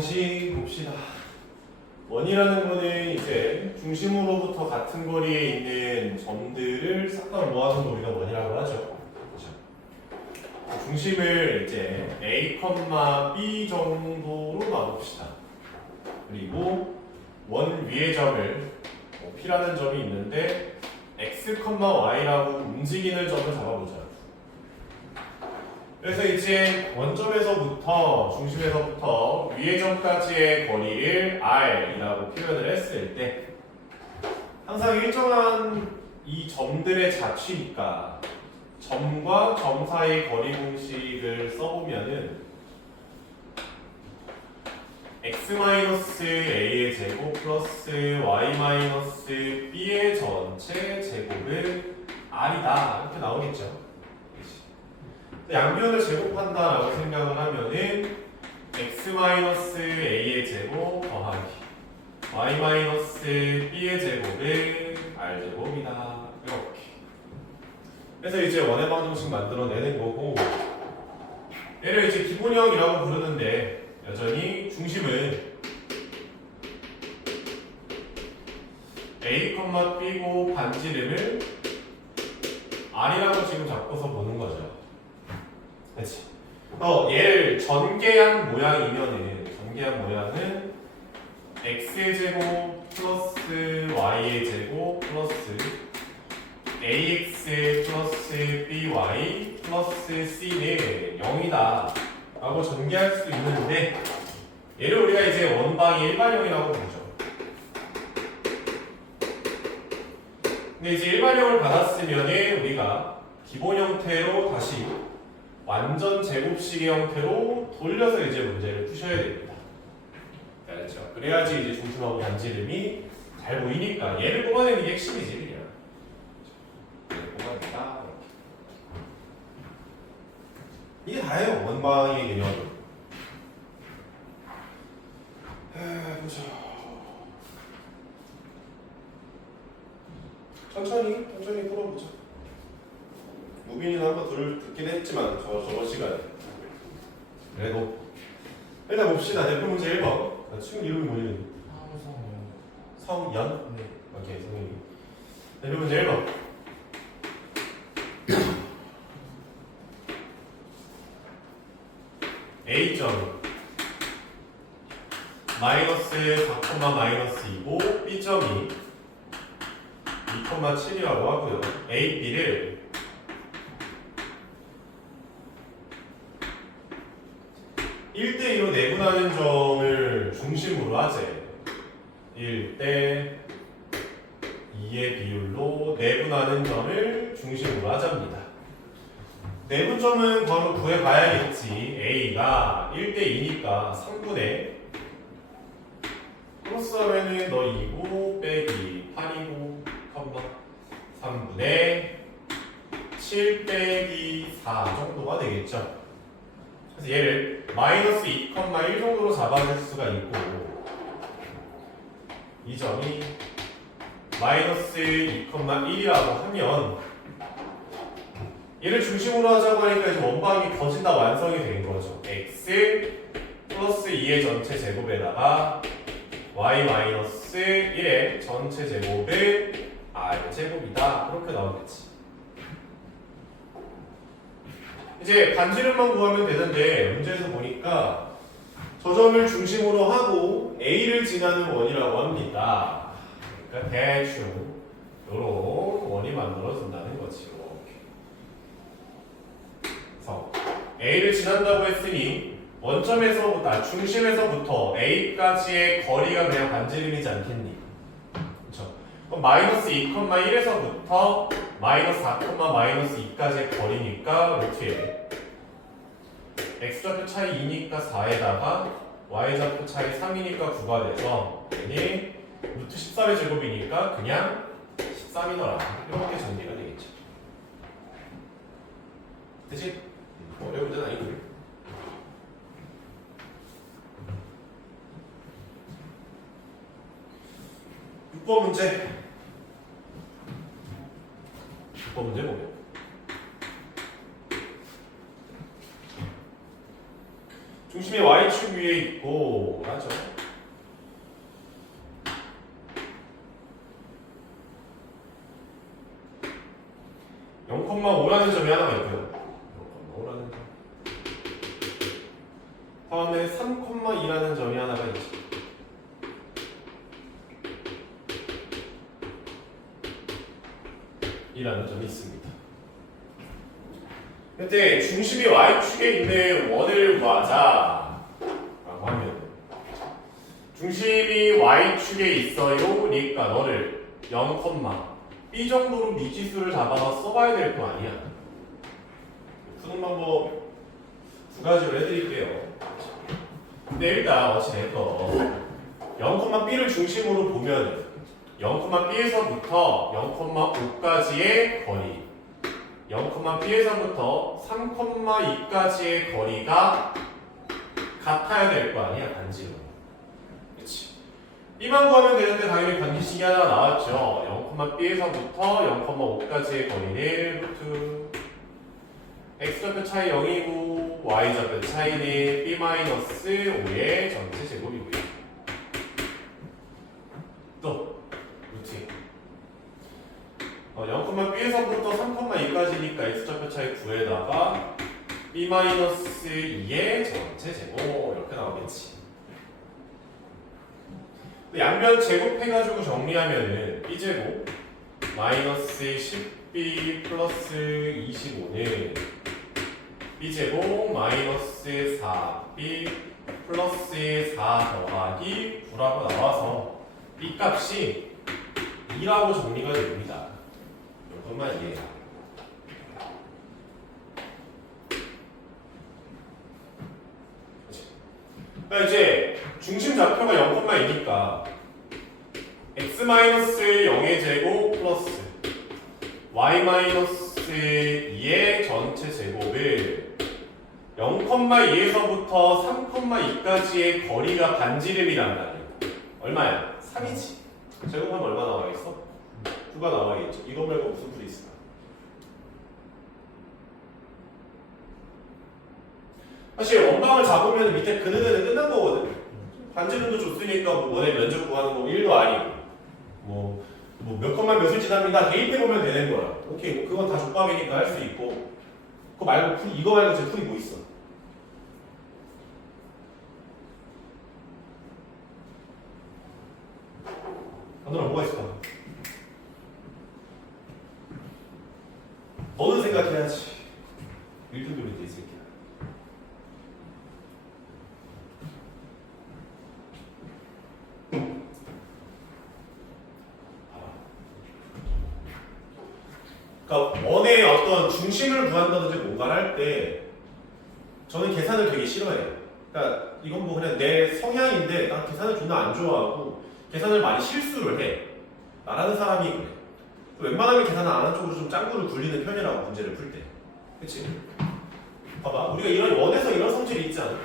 방식 봅시다. 원이라는 거는 이제 중심으로부터 같은 거리에 있는 점들을 싹 다 모아서 우리가 원이라고 하죠. 그렇죠? 중심을 이제 A, B 정도로 놔봅시다. 그리고 원 위의 점을 P라는 점이 있는데 X, Y라고 움직이는 점을 잡아보자. 그래서 이제 원점에서부터 중심에서부터 위의 점까지의 거리를 R이라고 표현을 했을 때 항상 일정한 이 점들의 자취니까 점과 점 사이 거리 공식을 써보면은 x-a의 제곱 플러스 y-b의 전체 제곱은 r이다 이렇게 나오겠죠. 양변을 제곱한다라고 생각을 하면은 x-a의 제곱 더하기 y-b의 제곱은 r제곱이다 이렇게. 그래서 이제 원의 방정식 만들어내는 거고, 얘를 이제 기본형이라고 부르는데 여전히 중심은 A, B고 반지름을 R이라고 지금 잡고서 보는 거죠. 그렇지? 얘를 전개한 모양이면은 X의 제곱 플러스 Y의 제곱 플러스 AX 플러스 BY 플러스 C는 0이다 라고 전개할 수 있는데, 얘를 우리가 이제 원방이 일반형이라고 보죠. 근데 이제 일반형을 받았으면 우리가 기본 형태로 다시 완전 제곱식의 형태로 돌려서 이제 문제를 푸셔야 됩니다. 알죠? 그래야지 이제 중심하고 반지름이 잘 보이니까 얘를 뽑아내는 게 핵심이지 그냥. 얘를 뽑아낸다. 이게 다예요. 원방의 개념은. 보자. 천천히 풀어보자. 무빈이는 한번 듣긴 했지만 저번 시간에. 그래도 일단 봅시다. 대표 문제 1번. 친구 이름이 뭐니? 성연? 네. 오케이, 성연이. 대표 문제 1번. A점 마이너스 4, 마이너스 2고 B점이 2,7이라고 하고요. A, B를 1대2로 내분하는 점을 중심으로 하재. 1대 2의 비율로 내분하는 점을 중심으로 하자입니다. 내분점은 바로 구해봐야겠지. A가 1대2니까 3분의 플러스 하면은 너 2고 빼기 8이고 3분의 7 빼기 4 정도가 되겠죠. 그래서 얘를 마이너스 2,1 정도로 잡아줄 수가 있고, 이 점이 마이너스 2,1이라고 하면 얘를 중심으로 하자고 하니까 이제 원방이 거진 다 완성이 된 거죠. x 플러스 2의 전체 제곱에다가 y 마이너스 1의 전체 제곱은 r 제곱이다. 그렇게 나오겠지. 이제 반지름만 구하면 되는데 문제에서 보니까 저 점을 중심으로 하고 A를 지나는 원이라고 합니다. 그러니까 대충 이런 원이 만들어진다는 거지. 이렇게. 그래서 A를 지난다고 했으니 원점에서부터 중심에서부터 A까지의 거리가 그냥 반지름이지 않겠니? 그렇죠? 그럼 마이너스 2,1에서부터 마이너스 4, 마이너스 2까지의 거리니까 어떻게 해? x좌표 차이 2니까 4에다가 y좌표 차이 3이니까 9가 돼서 얘는 루트 13의 제곱이니까 그냥 13이더라. 이렇게 전개가 되겠죠. 그치? 어려운 문제는 아니고. 6번 문제. 6번 문제 보면 중심이 y축 위에 있고 맞죠? 0,5라는 점이 하나가 있고요. 0,5라는 점. 다음에 3,2라는 점이 하나가 있죠. 이라는 점이 있습니다. 근데 중심이 y축에 있는 원을 구하자 라고 하면 중심이 y축에 있어요. 그러니까 너를 0, B 정도로 미지수를 잡아서 써봐야 될 거 아니야. 푸는 방법 두 가지로 해드릴게요. 근데 일단 어찌됐건 0,B를 중심으로 보면 0,B에서부터 0,5까지의 거리 0,B에서부터 3,2까지의 거리가 같아야 될 거 아니야, 반지름. 그치? B만 구하면 되는데 당연히 관계식이 하나 나왔죠. 0,B에서부터 0,5까지의 거리는 루트 x좌표 차이 0이고 y좌표 차이는 B-5의 전체 제곱이고요. 또 루트 0,B에서부터 3,2까지니까 x좌표 차이 9에다가 B-2의 전체 제곱 이렇게 나오겠지. 양변 제곱해가지고 정리하면은 B제곱 마이너스 10B 플러스 25는 B제곱 마이너스 4B 플러스 4 더하기 9라고 나와서 B 값이 2라고 정리가 됩니다. 이것만 이해해요. 그러니까 이제 중심 좌표가 0,2니까 x-0의 제곱 플러스 y-2의 전체 제곱을 0,2에서부터 3,2까지의 거리가 반지름이란 말이에요. 얼마야? 3이지. 제곱하면 얼마 나와있어? 9가 나와있죠. 이거 말고 무슨 풀이 있을까? 사실 원방을 잡으면 밑에 그늘에는 끝난 거거든. 반지름도 줬으니까 뭐 너네 면적 구하는 거 1도 아니고 몇 컷만 몇을 지납니다. 대입해보면 되는 거야. 오케이, 그건 다 족밥이니까 할 수 있고. 그거 말고 이거 말고 제 풀이 뭐 있어? 너는 뭐가 있을까? 너는 생각해야지. 1등 돌린데 이 새끼야. 그러니까 원의 어떤 중심을 구한다든지 뭔가를 할 때 저는 계산을 되게 싫어해요. 그러니까 이건 뭐 그냥 내 성향인데 난 계산을 존나 안 좋아하고 계산을 많이 실수를 해. 나라는 사람이 그래. 웬만하면 계산을 안 하는 쪽으로 좀 짱구를 굴리는 편이라고 문제를 풀 때. 그치? 봐봐. 우리가 이런 원에서 이런 성질이 있지 않아?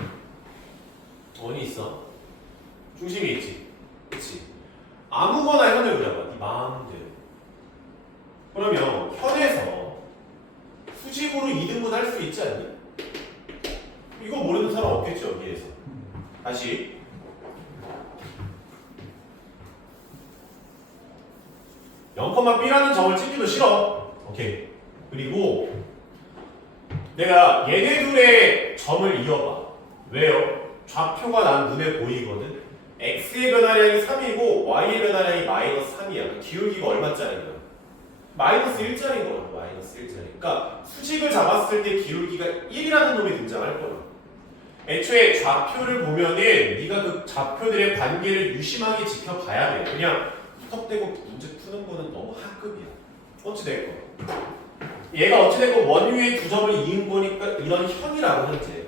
원이 있어. 중심이 있지. 그치? 아무거나 현을 그려봐. 네 마음대로. 그러면 현에서 수직으로 2등분 할 수 있지 않니? 이거 모르는 사람 없겠죠, 여기에서. 다시. B라는 점을 찍기도 싫어. 오케이. 그리고 내가 얘네 둘의 점을 이어봐. 왜요? 좌표가 난 눈에 보이거든. x의 변화량이 3이고 y의 변화량이 마이너스 3이야. 기울기가 얼마짜리인 거야? 마이너스 1짜리인 거야. 마이너스 1짜리. 그러니까 수직을 잡았을 때 기울기가 1이라는 놈이 등장할 거야. 애초에 좌표를 보면은 네가 그 좌표들의 관계를 유심하게 지켜봐야 돼. 그냥 턱대고 문제 푸는 거는 너무 하급이야. 어찌됐건 얘가 어찌됐건 원위의 두 점을 이은 거니까 이런 현이라고 현재.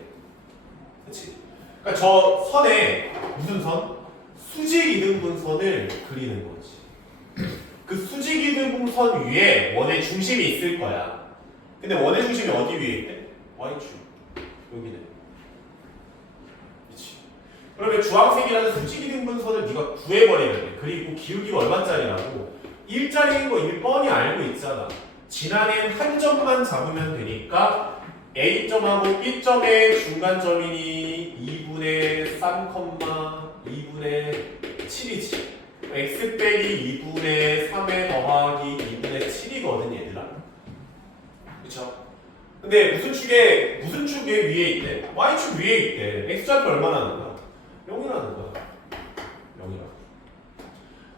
그치? 그러니까 저 선에 무슨 선? 수직 이등분선을 그리는 거지. 그 수직 이등분선 위에 원의 중심이 있을 거야. 근데 원의 중심이 어디 위에 있대? y축. 여기는. 그치? 그러면 주황색이라는 수직 이등분선을 네가 구해버리면 돼. 그리고 기울기가 얼마짜리라고? 1짜리인 거 이미 뻔히 알고 있잖아. 지난해엔 한 점만 잡으면 되니까 A점하고 B점의 중간점이니 2분의 3, 2분의 7이지. x 빼기 2분의 3에 더하기 2분의 7이거든 얘들아. 그쵸? 근데 무슨 축에 위에 있대? y축 위에 있대. x좌표 얼마나 하는 거야? 0이라는 거야. 0이라고.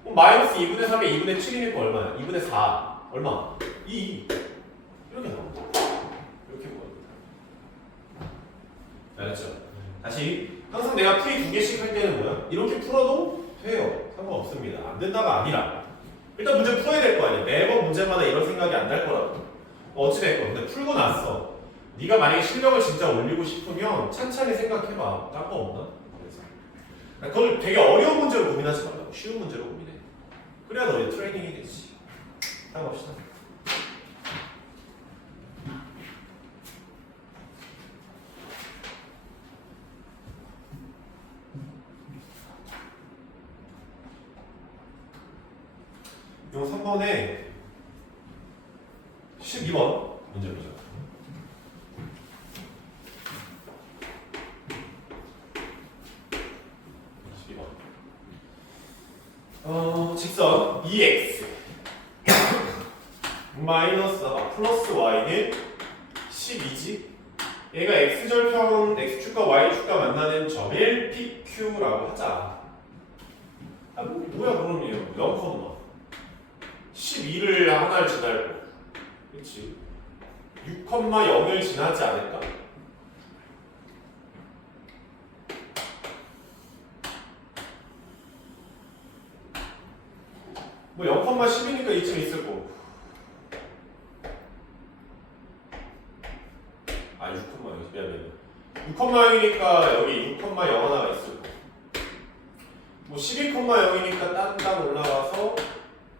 그럼 마이너스 2분의 3에 2분의 7이니까 얼마야? 2분의 4. 얼마? 2. 이렇게 나온다. 이렇게 보입니다. 알았죠? 다시 항상 내가 풀이 두 개씩 할 때는 뭐야? 이렇게 풀어도 돼요. 상관없습니다. 안 된다가 아니라 일단 문제 풀어야 될 거 아니야. 매번 문제마다 이런 생각이 안 날 거라고. 어찌됐건 근데 풀고 났어. 네가 만약에 실력을 진짜 올리고 싶으면 찬찬히 생각해봐. 딴 거 없나? 그래서 그걸 되게 어려운 문제로 고민하지 말라고. 쉬운 문제로 고민해. 그래야 너의 트레이닝이 되지. 해봅시다. 요 3번에 12번 문제 보자. 직선 2x 마이너스 플러스 y는 12지. 얘가 x절편 x축과 y축과 만나는 점일 PQ라고 하자. 뭐야 그럼 얘 0, 12를 하나를 지날 거. 그렇지. 6,0을 지나지 않을까? 뭐 0,10이니까 이쯤 있을 거고. 6,0 미안해. 6,0이니까 여기 6,0 하나가 있을 거고. 뭐 12,0이니까 딴 올라가서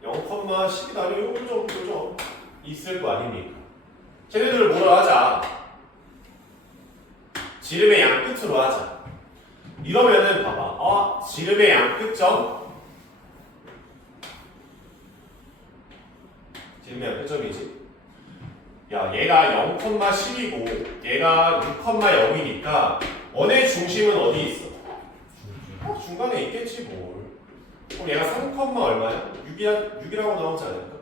0,10이 다니 요 정도죠. 있을 거 아닙니까? 쟤네들을 뭐라 하자? 지름의 양 끝으로 하자. 이러면은 봐봐. 지름의 양 끝점. 지름의 양 끝점이지. 야, 얘가 0,10이고 얘가 6,0이니까 원의 중심은 어디 있어? 중간에 있겠지 뭘. 그럼 얘가 3, 얼마야? 6이라고 나오지 않을까?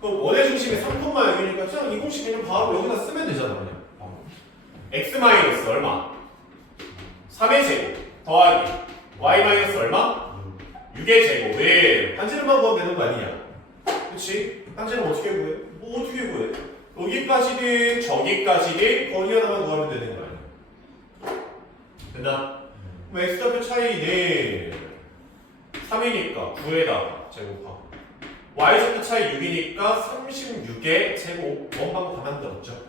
그럼 원의 중심이 3,0이니까 그냥 이 공식이면 바로 여기다 쓰면 되잖아. 그냥. x 마이너스 얼마? 3의 제곱 더하기 y 마이너스 얼마? 6의 제곱. 왜? 한지름만 구하면 되는 거 아니냐? 그치? 한지름 어떻게 구해? 뭐 어떻게 구해? 여기까지든 저기까지든 거리 하나만 구하면 되는 거 아니야? 됐나? 그럼 x좌표 차이는 3이니까 9에다가 제곱하고 y좌표 차이 6이니까 36의 제곱. 원방법 다 만들었죠?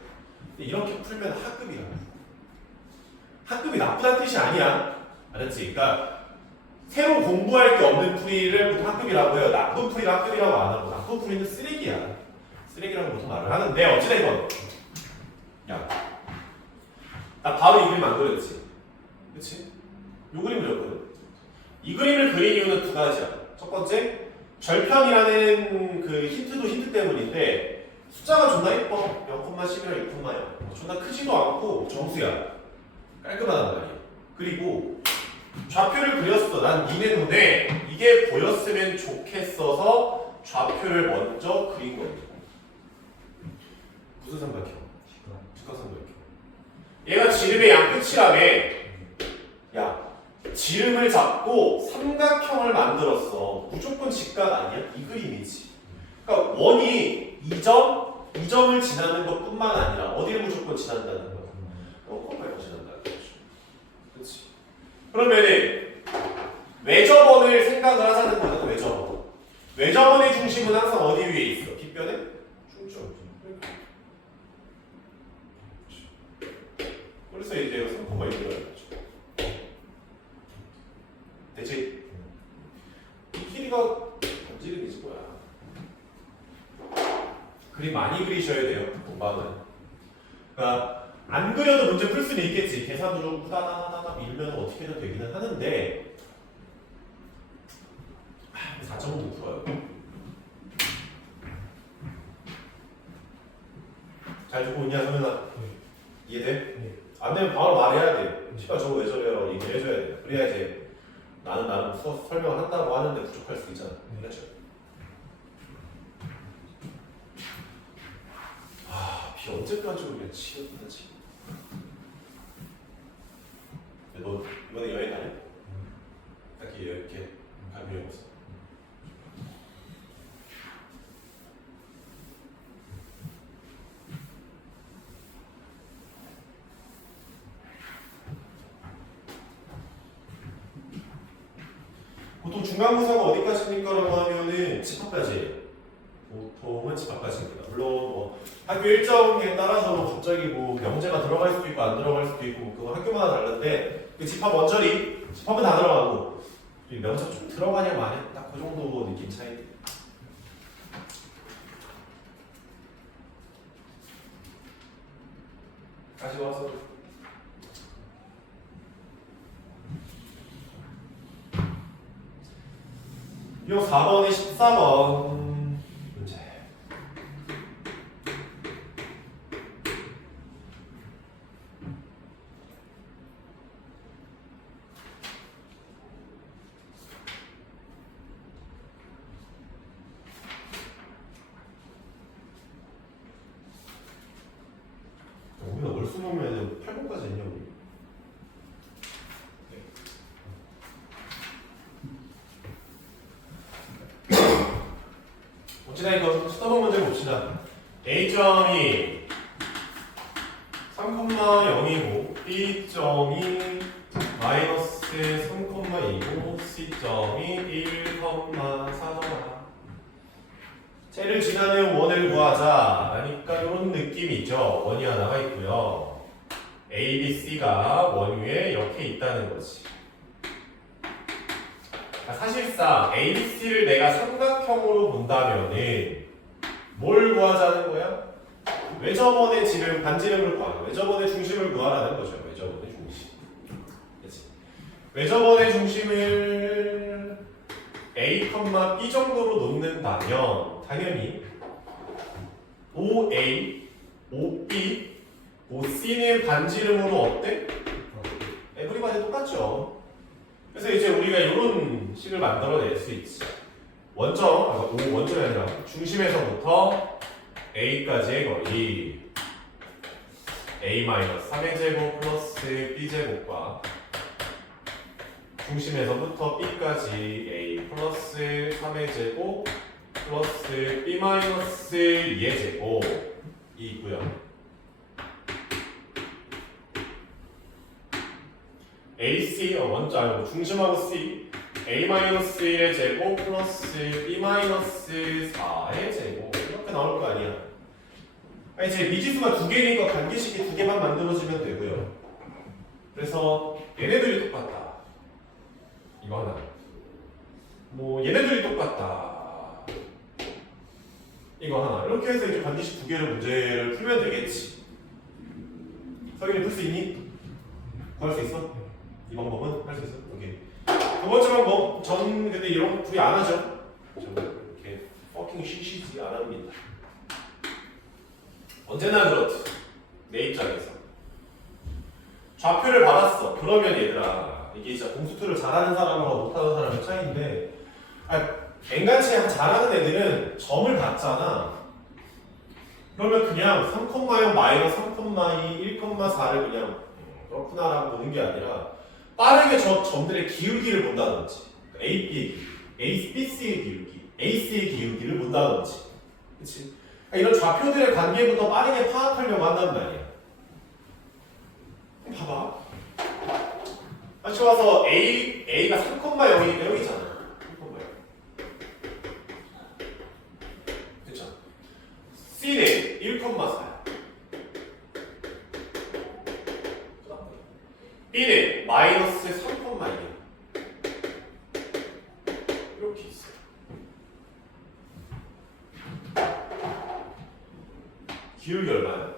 이렇게 풀면 하급이라고. 하급이 나쁘다는 뜻이 아니야. 알았지? 그러니까 새로 공부할 게 없는 풀이를 보통 하급이라고 해요. 나쁜 풀이를 하급이라고 안 하고 나쁜 풀이는 쓰레기야. 쓰레기라고 보통 말을 하는데 어찌됐건 야, 나 바로 이 그림 만들었지. 그치? 요 그림 그렸거든. 이 그림을 그린 이유는 두 가지야. 첫 번째, 절편이라는 그 힌트도 힌트 때문인데 숫자가 존나 예뻐. 0,10이랑 6,0야. 존나 크지도 않고 정수야. 깔끔하단 말이야. 그리고 좌표를 그렸어. 난 니네 눈에 이게 보였으면 좋겠어서 좌표를 먼저 그린 거야. 무슨 삼각형? 직각삼각형. 얘가 지름의 양 끝이라며. 야, 지름을 잡고 삼각형을 만들었어. 무조건 직각 아니야? 이 그림이지. 그러니까 원이 이 점을 지나는 것뿐만 아니라 어디를 무조건 지난다는 거야? 말고 지난다는 거죠. 그렇지. 그러면은 외접원을 생각을 하자는 거잖아. 외접원. 외접원의 중심은 항상 어디 위에 있어? 빗변에? 중점. 그래서 이제 3,1을 해야죠. 되지? 이 길이가 반지름이지 뭐야. 그림 많이 그리셔야 돼요. 공방은. 그러니까 안 그려도 문제 풀 수는 있겠지. 계산도 좀 후다다다다 밀면 어떻게든 되기는 하는데 4.5 못 풀어요. 잘 듣고 있냐, 소연아? 이해돼? 안 되면 바로 말해야 돼. 씨발 저거 왜 저래요? 얘기를 해줘야 돼. 그래야 이제 나는 나름 수업 설명을 한다고 하는데 부족할 수 있잖아. 그렇죠? 비 언제까지 오냐? 치였다 지금. 너 이번에 여행 가냐? 딱히 이렇게 갈 필요 없어. 보통 중간고사가 어디까지입니까? 라고 하면은 집합까지. 보통은 집합까지입니다. 물론 뭐 학교 일정에 따라서는 갑자기 뭐 명제가 들어갈 수도 있고 안 들어갈 수도 있고 그건 학교마다 다른데 그 집합 원절이 집합은 다 들어가고 명제가 좀 들어가냐 마냐 딱 그 정도 느낌 차이. 다시 와서 요 4번에 14번 문제. 우리가 월수 보면 8번까지 있냐 우리? 어찌나 이거 수다본 문제 봅시다. A점이 3,0이고 B점이 마이너스 3,2고 C점이 1,4더라. 쟤를 지나는 원을 구하자. 그러니까 이런 느낌이죠. 원이 하나가 있고요. A, B, C가 원 위에 이렇게 있다는 거지. 사실상 A, B, C를 내가 삼각형으로 본다면은 뭘 구하자는 거야? 외접원의 지름, 반지름을 구하라. 외접원의 중심을 구하라는 거죠. 외접원의 중심. 그치? 외접원의 중심을 A, B 정도로 놓는다면 당연히 OA, OB, OC는 반지름으로 어때? 에브리바디 똑같죠. 그래서 이제 우리가 이런 식을 만들어낼 수 있지. 원점, 원점이 아니라 중심에서부터 A까지의 거리 A-3의 제곱 플러스 B제곱과 중심에서부터 B까지 A 플러스 3의 제곱 플러스 B-2의 제곱이 있고요. AC, 원점 아니고 중심하고 C A-1의 제곱 플러스 B-4의 제곱 이렇게 나올 거 아니야. 아니 이제 미지수가 두 개니까 관계식이 두 개만 만들어지면 되고요. 그래서 얘네들이 똑같다. 이거 하나. 뭐 얘네들이 똑같다. 이거 하나. 이렇게 해서 이제 관계식 두 개로 문제를 풀면 되겠지. 서윤이 풀 수 있니? 구할 수 있어? 이 방법은 할 수 있어? 오케이. 두 번째 방법, 전 근데 이런 풀이 안 하죠. 저 이렇게 fucking 쉬쉬지 안 합니다. 언제나 그렇지. 내 입장에서 좌표를 받았어. 그러면 얘들아 이게 진짜 공수투를 잘하는 사람하고 못하는 사람의 차이인데, 앵간치 잘하는 애들은 점을 받잖아. 그러면 그냥 3,0 마이너스 3,2, 1,4를 그냥 그렇구나라고 보는 게 아니라 빠르게 저 점들의 기울기를 본다든지 A, B의 기울기, A, B, C의 기울기, A, C의 기울기를 본다든지, 그치? 이런 좌표들의 관계부터 빠르게 파악하려고 한단 말이야. 봐봐. 다시 와서 A가 3,0이니까 여기잖아. 3,0. 그쵸? C는 1,4야. B는 마이너스 3,2야. 이렇게 있어. 기울기 얼마야?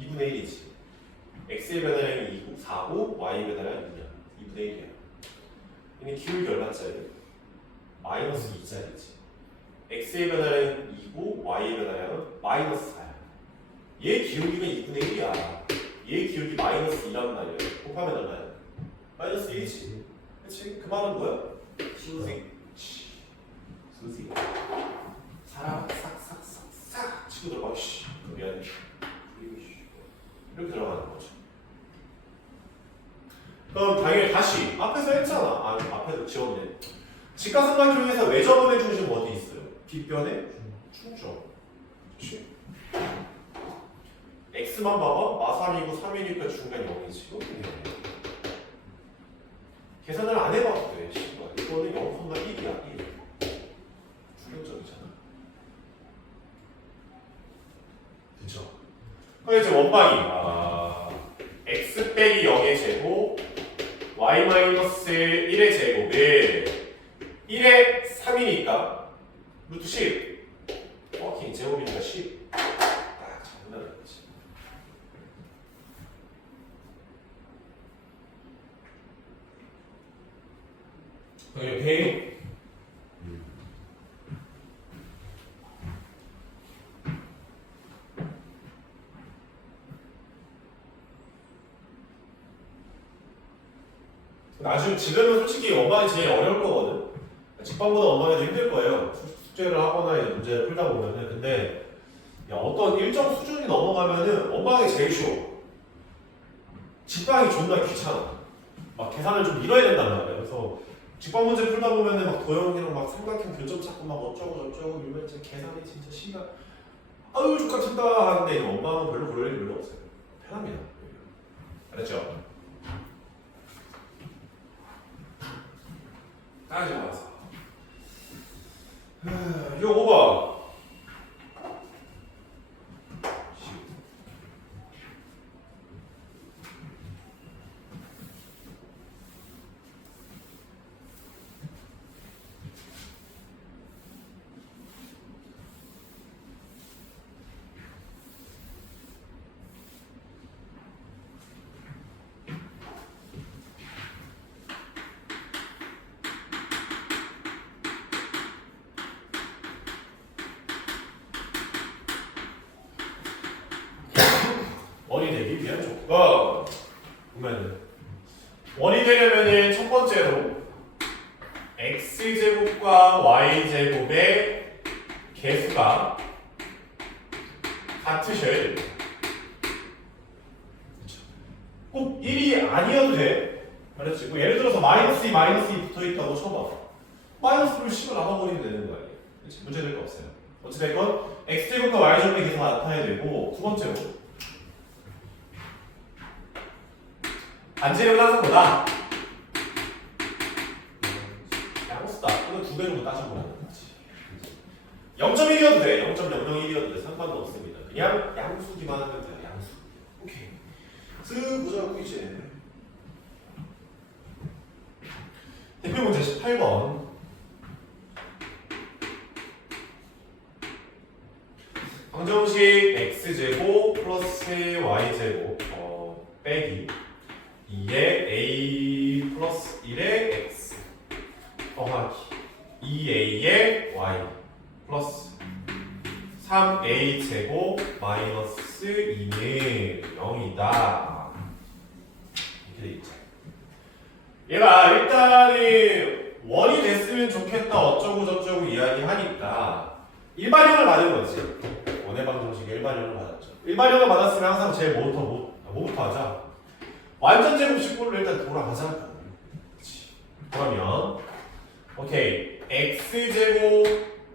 2분의 1이지. x의 변화량이 4고 y의 변화량이 2냐. 2분의 1이야. 얘는 기울기 얼마짜리? 마이너스 2짜리지. x의 변화량은 2고 y의 변화량은 마이너스 4야. 얘 기울기가 2분의 1이야. 얘 기울기 마이너스 2란 말이야. 곱하면 얼마야? 마이너스 1이지. 그치? 그 말은 뭐야? 수직. 사람 싹싹싹싹 치고 들어가. 씨. 미안해. 이렇게 들어가는 거죠. 그럼 당연히 다시 앞에서 했잖아. 아, 앞에서 지웠네. 직각삼각형에서 외접원의 중심 어디 있어요? 빗변에 중점. 그렇지? x만 봐봐. 마3이고 3이니까 중간이 0이지. 계산을 안 해봐도 돼. 이거는 0,1이야. 1. 충격적이잖아. 그쵸? 그럼 이제 원방이 x 빼기 0의 제곱 y 마이너스 1의 제곱을 1의 3이니까 루트 10 워킹 제곱이니까 10 딱 장난 아니지. 오케이. 나중에 지금은 솔직히 원방이 제일 어려울 거거든. 직방보다 원방이 더 힘들 거예요. 숙제를 하거나 이제 문제를 풀다 보면은. 근데 어떤 일정 수준이 넘어가면은 원방이 제일 쉬워. 직방이 존나 귀찮아. 막 계산을 좀 밀어야 된단 말이야. 그래서 직방 문제 풀다 보면은 막 도형이랑 막 삼각형 교점 찾고 막 어쩌고 저쩌고 이러면 진짜 계산이 진짜 시간 아유 죽같은다 하는데 원방은 별로 그럴 일 별로 없어요. 편합니다. 알았죠? 따라지 마세요. 이거 5번. 원이 되기 위한 조건. 보면은 원이 되려면은 첫 번째로 x제곱과 y제곱의 개수가 같으셔야 됩니다. 꼭 1이 아니어도 돼. 알았지? 뭐 예를 들어서 마이너스 2, 마이너스 2 붙어있다고 쳐봐. 마이너스를 10을 나눠버리면 되는 거 아니에요? 그렇지? 문제될 거 없어요. 어찌됐건 x제곱과 y제곱의 개수가 나타나야 되고, 두 번째로 반지름 항상보다 양수다. 이거 2배 정도 따져보라는 거지. 0.1이어도 돼. 0.001이어도 돼. 상관도 없습니다. 그냥 양수기만 하면 돼요. 양수. 오케이. 쓱 보자고 이제. 대표 문제 18번. 방정식 x제곱 플러스 y제곱 빼기 2의 a 플러스 1의 x 더하기 2a의 y 플러스 3a 제곱 마이너스 2는 0이다. 이렇게 되겠죠. 얘가 일단은 원이 됐으면 좋겠다 어쩌고 저쩌고 이야기하니까 일반형을 받은 거지. 원의 방정식 일반형을 받았죠. 일반형을 받았으면 항상 제일 뭐부터 하자? 완전 제곱식으로 일단 돌아가자. 그렇지. 그러면 오케이 x제곱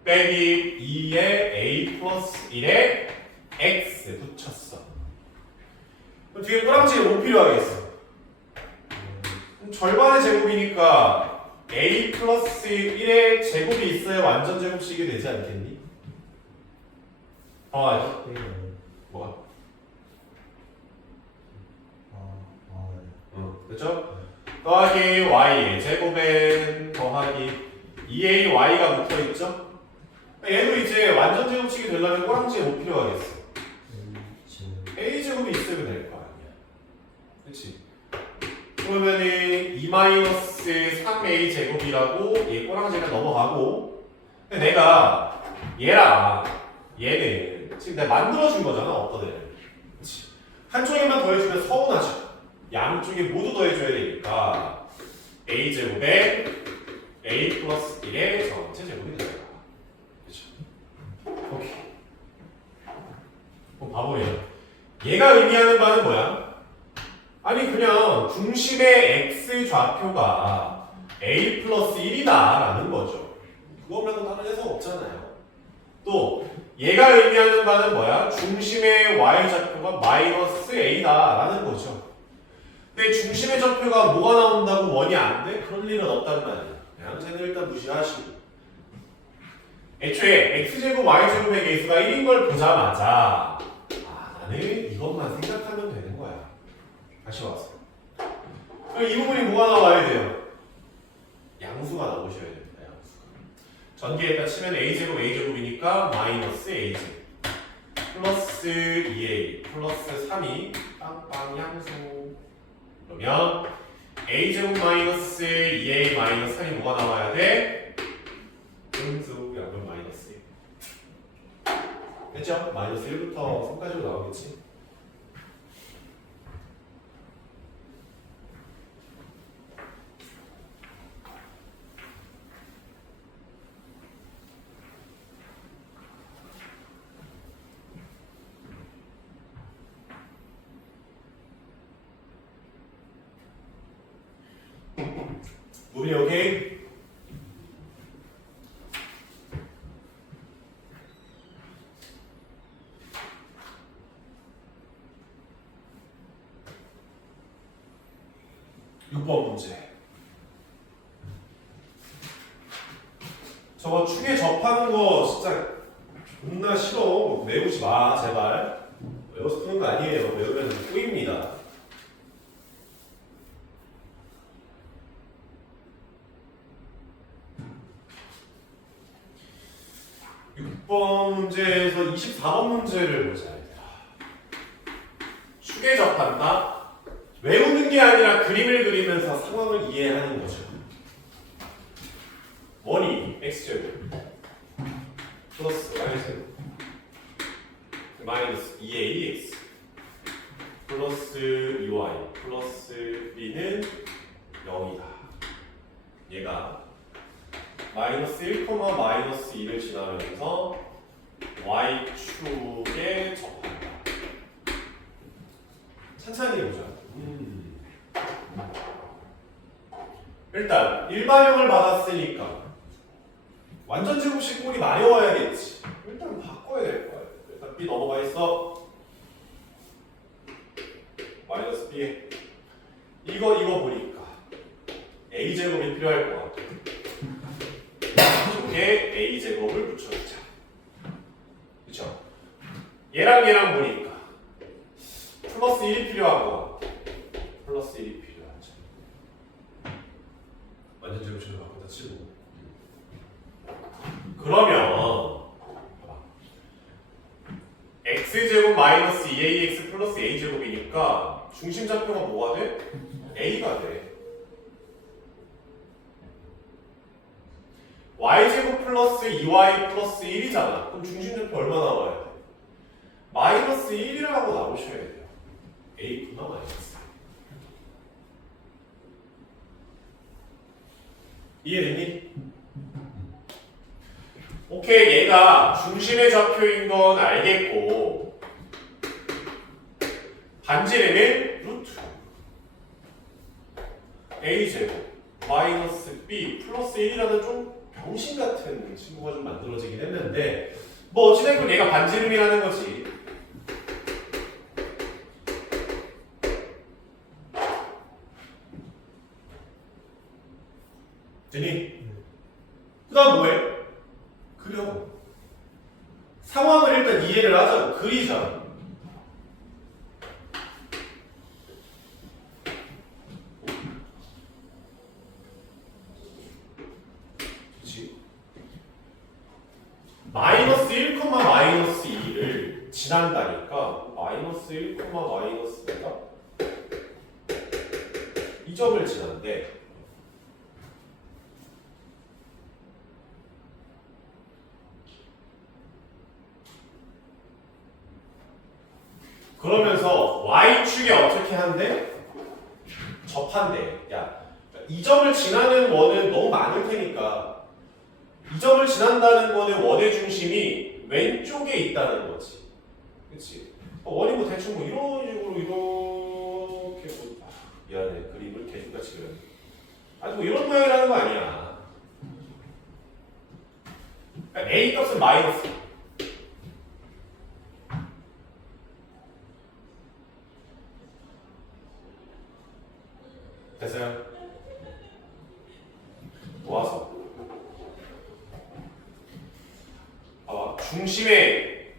빼기 2의 a 플러스 1의 x 붙였어. 그럼 뒤에 꼬랑지가 뭐 필요하겠어? 절반의 제곱이니까 a 플러스 1의 제곱이 있어야 완전 제곱식이 되지 않겠니? 뭐가? 그렇죠? 더하기 y의 제곱엔 더하기 2ay가 붙어있죠? 얘도 이제 완전 제곱식이 되려면 꼬랑지에 뭐 필요하겠어? a제곱이 있으면 될 거 아니야. 그치? 그러면은 2-3a 제곱이라고 얘 꼬랑지가 넘어가고, 근데 내가 얘는 지금 내가 만들어준 거잖아. 어떤 애를. 그치? 한쪽에만 더해주면 서운하죠. 양쪽에 모두 더해줘야 되니까 a제곱에 a 플러스 1의 전체 제곱이 되잖아. 그렇죠? 오케이. 그럼 봐보면 얘가 의미하는 바는 뭐야? 아니 그냥 중심의 x 좌표가 a 플러스 1이다 라는 거죠. 그거 말고 다른 해석 없잖아요. 또 얘가 의미하는 바는 뭐야? 중심의 y 좌표가 마이너스 a다 라는 거죠. 근데 중심의 좌표가 뭐가 나온다고 원이 안 돼? 그럴 일은 없단 말이야. 그냥 쟤는 일단 무시하시고 애초에 x제곱 y제곱의 개수가 1인 걸 보자마자 나는 이것만 생각하면 되는 거야. 다시 와서 그럼 이 부분이 뭐가 나와야 돼요? 양수가 나오셔야 됩니다. 양수가 전기에다 치면 a제곱 a제곱이니까 마이너스 a제곱 플러스 2a 플러스 3이 빵빵 양수. 그러면 a제곱 마이너스 2a 마이너스 3이 뭐가 나와야 돼? 음수 양변 마이너스 1. 됐죠? 마이너스 1부터 3까지로 나오겠지? 우리 여기 6번 문제. 저거 축에 접하는 거 진짜 존나 싫어. 외우지 마 제발. 외워서 푸는 거 아니에요. 외우면 꼬입니다. 6번 문제에서 24번 문제를 보자. 축에 접한다. 외우는 게 아니라 그림을 그리면서 상황을 이해하는 거죠. 원이 x제곱 플러스 y제곱 마이너스 2ax 플러스 2y 플러스 b는 0이다. 얘가 마이너스 1, 마이너스 2를 지나면서 y축에 접한다. 천천히 해보자. 일단 일반형을 받았으니까 완전 제곱식 꼴이 마려워야겠지. 일단 바꿔야 될 거야. 일단 b 넘어가 있어. 마이너스 b 이거 보니까 a 제곱이 필요할 것 같아. 이쪽에 a 제곱을 붙여주자. 그렇죠? 얘랑 얘랑 보니까 플러스 1이 필요한 거 같아. 플러스 1이 필요하죠. 완전 제곱식으로 바꾸다 치고. 그러면 x제곱 마이너스 2ax 플러스 a제곱이니까 중심 좌표가 뭐가 돼? a가 돼. y제곱 플러스 2y 플러스 1이잖아. 그럼 중심 좌표 얼마 나와야 돼? 마이너스 1이라고 나오셔야 돼요. a구나 마이너스. 이해됐니? 오케이, 얘가 중심의 좌표인 건 알겠고 반지름은 루트 a제곱 마이너스 b 플러스 1이라는 좀 병신 같은 친구가 좀 만들어지긴 했는데 뭐 어찌됐건 얘가 반지름이라는 거지. 되니? 그 다음 뭐해? 그려. 상황을 일단 이해를 하자고. 그리자. 그치? 마이너스 1, 마이너스 2를 지난다니까 마이너스 1, 마이너스 2가 이 점을 지난데 그러면서 y축에 어떻게 한대? 접한대. 야, 이 점을 지나는 원은 너무 많을 테니까 이 점을 지난다는 거는 원의 중심이 왼쪽에 있다는 거지. 그치? 원이 뭐 대충 뭐 이런 식으로 이렇게 뭐 미안해 그림을 개똑같이 그렸네. 아니 뭐 이런 모양이라는 거 아니야. 그러니까 a 값은 마이너스. 됐어요? 모아서 봐봐. 중심에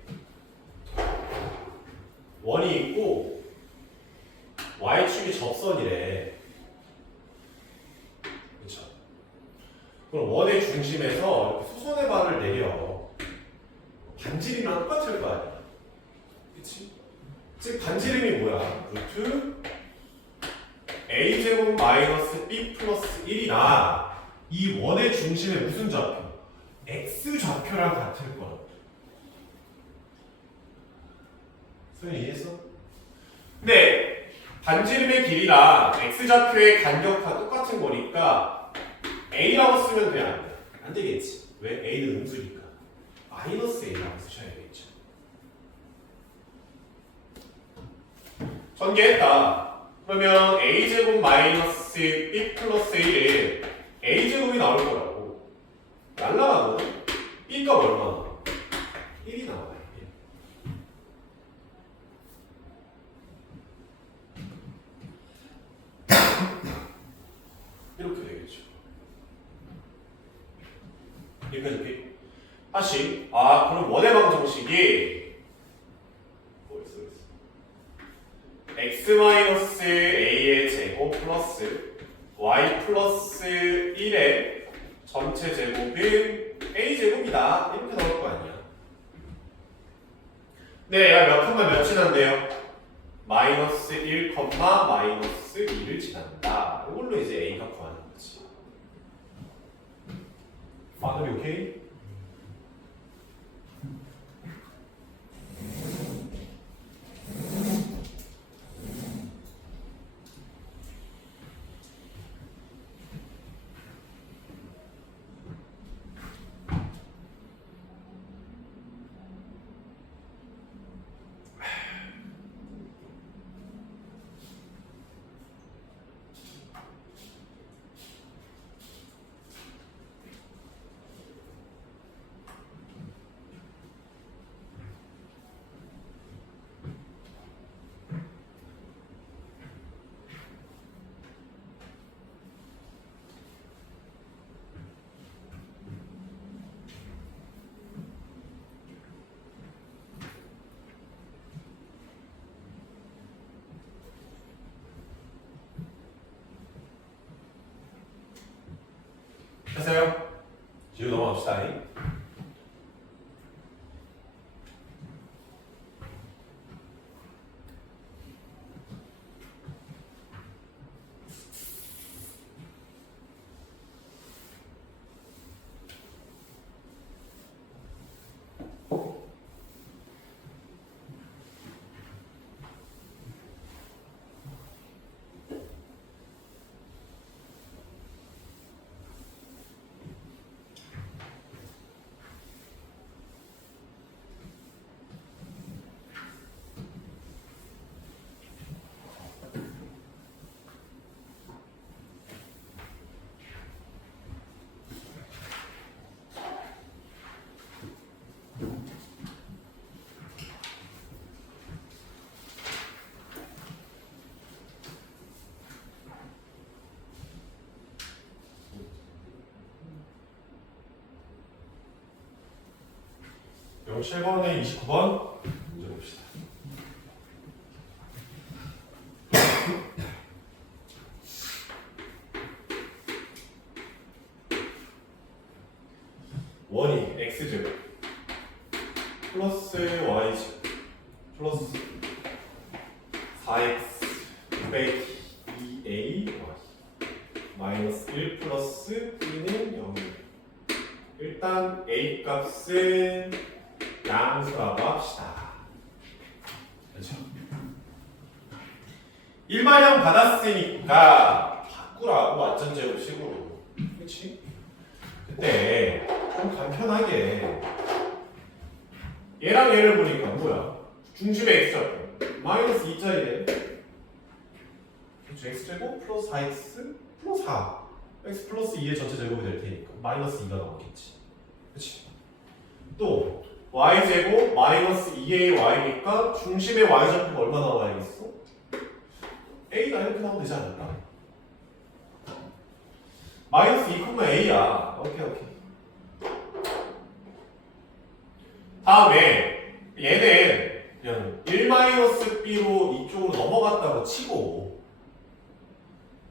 원이 있고 y축이 접선이래. 그쵸? 그럼 원의 중심에서 이렇게 수선의 발을 내려. 반지름이랑 똑같을 거 아니야. 그치? 즉 반지름이 뭐야? 루트 a제곱 마이너스 b 플러스 1이나 이 원의 중심의 무슨 좌표? x 좌표랑 같을 거야. 소연이 이해했어? 근데 반지름의 길이랑 x 좌표의 간격과 똑같은 거니까 a라고 쓰면 돼? 안 돼? 안 되겠지. 왜? a는 음수니까 마이너스 a라고 쓰셔야겠죠. 전개했다. 그러면 a제곱 마이너스 b 플러스 1에 a제곱이 나올 거라고. 날라가거든? b값 얼마나? 1이 나와요. 1. 이렇게 되겠죠. 여기까지. 다시. 그럼 원의 방정식이 x-a의 제곱 플러스 y 플러스 1의 전체 제곱은 a제곱이다. 이렇게 나올 거 아니야. 네, 몇 칸만 몇 지난대요? 마이너스 1, 마이너스 2를 지난다. 이걸로 이제 a가 구하는 거지. 파들이 오케이? 됐어요? 뒤로 넘어갑시다. 그럼 7번에 29번 문제 봅시다. 원이 x제곱 플러스 y제곱 플러스 4x 빼기 2a 마이너스 1 플러스 b는 0. 일단 a 값은 양수라고 합시다. 그렇죠? 일반형 받았으니까 바꾸라고 완전 제곱식으로. 그렇지? 그때 좀 간편하게 얘랑 얘를 보니까 뭐야? 중심에 x 잡고 마이너스 2짜리네. 그렇죠? x제곱 플러스 4x 플러스 4 x 플러스 2의 전체 제곱이 될 테니까 마이너스 2가 나오겠지. 그렇지? 또 y제곱 마이너스 2a y니까 중심의 y좌표가 얼마 나와야겠어? a가 이렇게 나오면 되지 않을까? 마이너스 2,a야. 오케이. 다음에 얘는 그냥 1-b로 이쪽으로 넘어갔다고 치고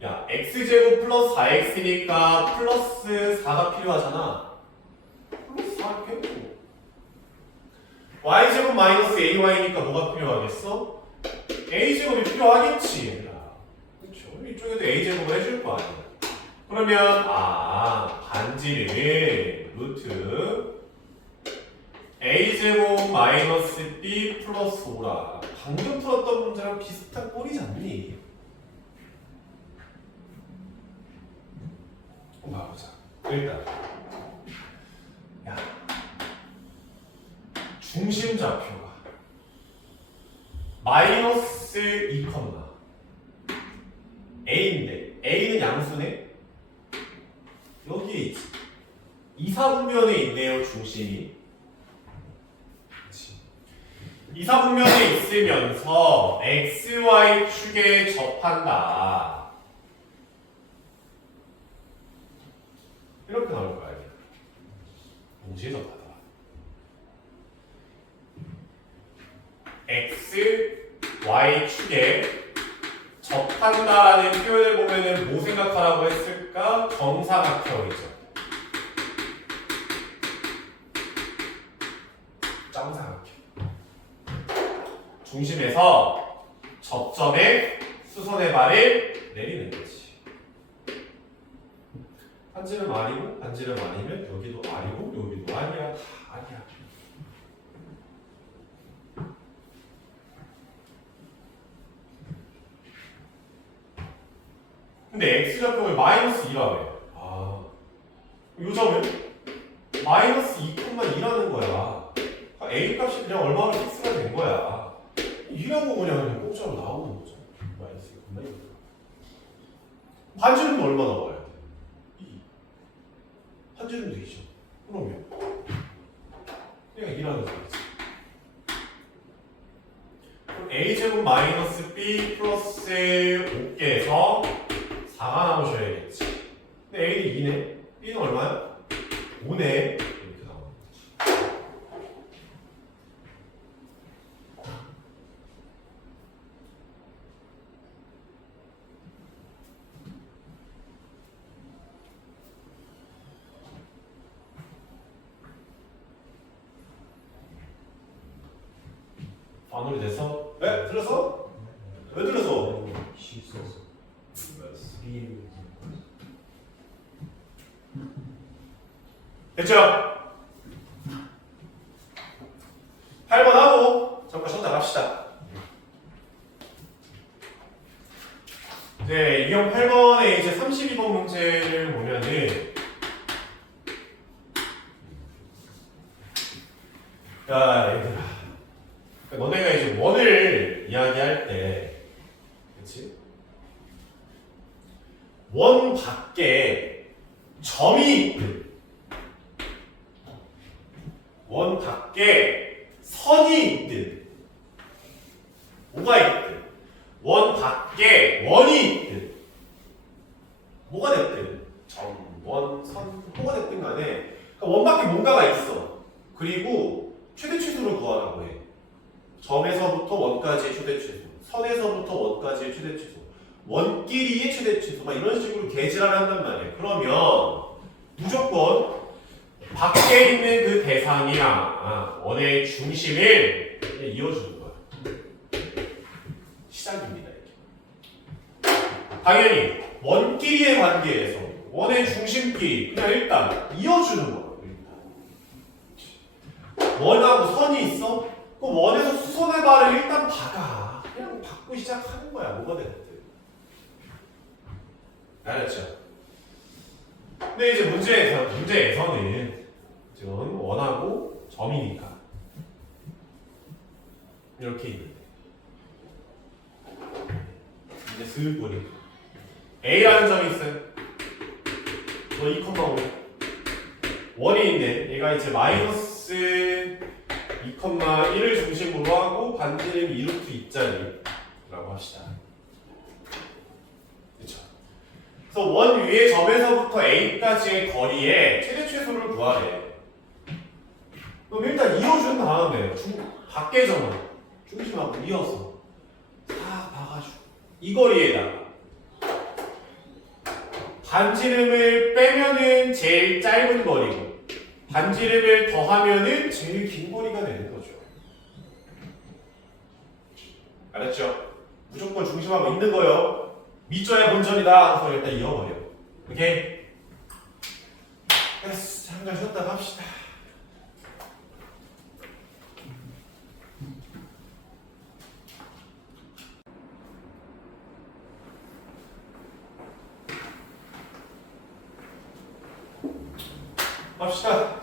야 x제곱 플러스 4x니까 플러스 4가 필요하잖아. 플러스 4 이렇게 해도 y제곱 마이너스 ay니까 뭐가 필요하겠어? a제곱이 필요하겠지 얘들아. 그렇죠? 이쪽에도 a제곱을 해줄 거 아니야. 그러면 반지를 루트 a제곱 마이너스 b 플러스 5라. 방금 풀었던 문제랑 비슷한 꼴이지 않니? 한번 봐보자. 일단 야 중심 좌표가 마이너스 2, a인데 a는 양수네? 여기에 있지. 이사분면에 있네요 중심이. 이사분면에 있으면서 xy 축에 접한다. 이렇게 나올 거야. 동시에 접하다. x, y 축에 접한다라는 표현을 보면은 뭐 생각하라고 했을까? 정사각형이죠. 정사각형. 중심에서 접점에 수선의 발을 내리는 거지. 반지름 R이고 반지름 R이면 여기도 R이고 여기도 R이야. 다 R이야. 근데 x좌표를 마이너스 2라며. 요 점은 마이너스 2,2라는 거야. 그러니까 a 값이 그냥 얼마나 픽스가 된 거야. 2라고 그냥 공짜로 나오는 거죠. 마이너스 2,2. 반지름은 얼마 나와야 돼? 2. 반지름도 2죠. 그러면 그냥 2라는 거지. 그럼 a제곱 마이너스 b 플러스 5개에서 4가 나오셔야겠지. 근데 a는 2네. b는 얼마야? 5네. 이렇게 나오는 거지. 반올이 됐어? 네? 들렸어? 왜 들렸어? 실수했어. 됐죠? 8번 하고 잠깐 쉬었다 갑시다. 이제 유형 8번에 이제 32번 문제를 보면은 야 얘들아, 너네가 이제 원을 이야기할 때, 그렇지? 원 밖에 점이 있든 원 밖에 선이 있든 뭐가 있든 원 밖에 원이 있든 뭐가 됐든 점, 원, 선 뭐가 됐든 간에 그러니까 원 밖에 뭔가가 있어. 그리고 최대 최소를 구하라고 해. 점에서부터 원까지의 최대 최소, 선에서부터 원까지의 최대 최소, 원끼리의 최대 최소 막 이런 식으로 개질을 한단 말이야. 그러면 무조건 밖에 있는 그 대상이랑 원의 중심을 이어주는 거야. 시작입니다. 이렇게. 당연히 원끼리의 관계에서 원의 중심끼리 그냥 일단 이어주는 거야. 일단. 원하고 선이 있어? 그 원에서 수선의 발을 일단 박아. 그냥 박고 시작하는 거야. 뭐가 됐든. 알았죠? 근데 이제 문제에서는 지금 원하고 점이니까 이렇게 있는데 이제 슬 보니 A라는 점이 있어요. 저 2,5 원이 있네. 얘가 이제 마이너스 2,1을 중심으로 하고 반지름 2루트 2짜리라고 합시다. 그렇죠? 그래서 원 위의 점에서부터 A까지의 거리의 최대 최소를 구하래. 그럼 일단 이어준 다음에 밖의 점을 중심하고 이어서 다 봐가지고 이 거리에다가 반지름을 빼면은 제일 짧은 거리고 반지름을 더하면은 제일 긴 거리가 되는 거죠. 알았죠? 무조건 중심하고 있는 거요. 밑져야 본전이다. 그래서 일단 이어버려. 오케이? 됐어. 잠깐 쉬었다 갑시다. 갑시다.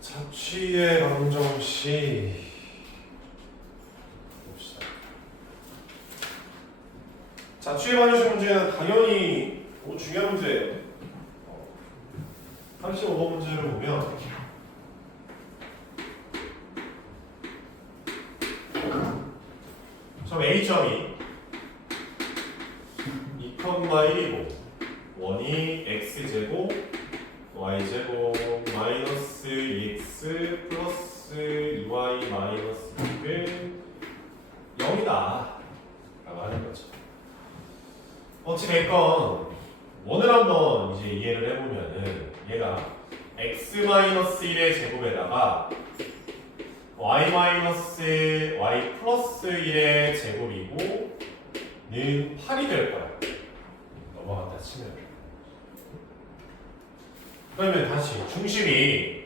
잡취의 방정식 봅시다. 잡취의 방정식 문제는 당연히 중요한 문제예요. 35번 문제를 보면 점 A점이 2,1이고 원이 x제곱 y제곱 마이너스 2x 플러스 2y 마이너스 6은 0이다 라고 하는 거죠. 어찌됐건 원을 한번 이제 이해를 해보면은 얘가 x-1의 제곱에다가 y 플러스 1의 제곱이고 는 8이 될 거야. 넘어갔다 치면. 그러면 다시 중심이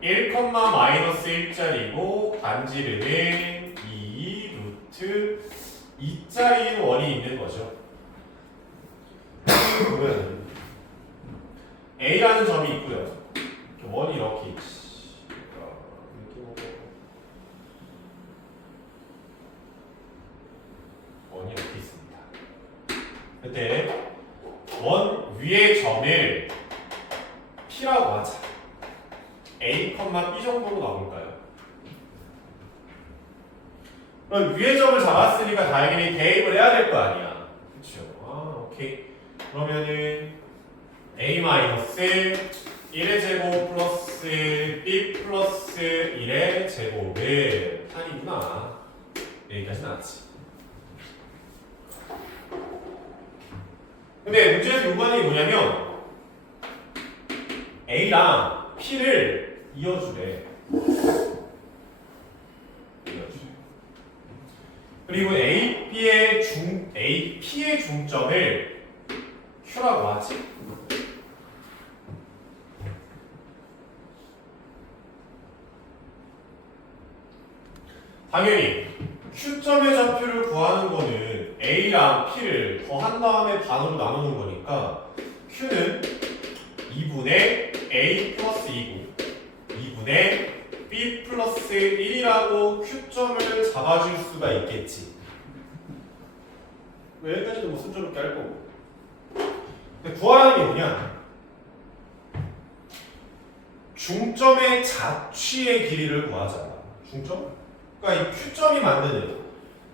1,-1짜리고 반지름은 2 루트 2짜리인 원이 있는 거죠. 그러면 A라는 점이 있고요. 원이 이렇게 있지. 원이 이렇게 있습니다. 그때 원 위의 점을 P라고 하자. A, B 정도로 나올까요? 그럼 위의 점을 잡았으니까 당연히 대입을 해야 될 거 아니야. 그쵸? 오케이. 그러면은 A-1의 제곱 플러스 B 플러스 1의 제곱은 8이구나. 여기까지 나왔지. 근데 문제에서 요구하는 게 뭐냐면 A랑 P를 이어주래. 그리고 AP의 중점을 Q라고 하지. 당연히 Q점의 좌표를 구하는 거는 A랑 P를 더한 다음에 반으로 나누는 거니까 Q는 2분의 A 플러스 2고 2분의 B 플러스 1이라고 Q점을 잡아줄 수가 있겠지. 여기까지도 뭐 순조롭게 할 거고. 근데 구하라는 게 뭐냐? 중점의 자취의 길이를 구하잖아. 중점? 그러니까 이 Q점이 만드는,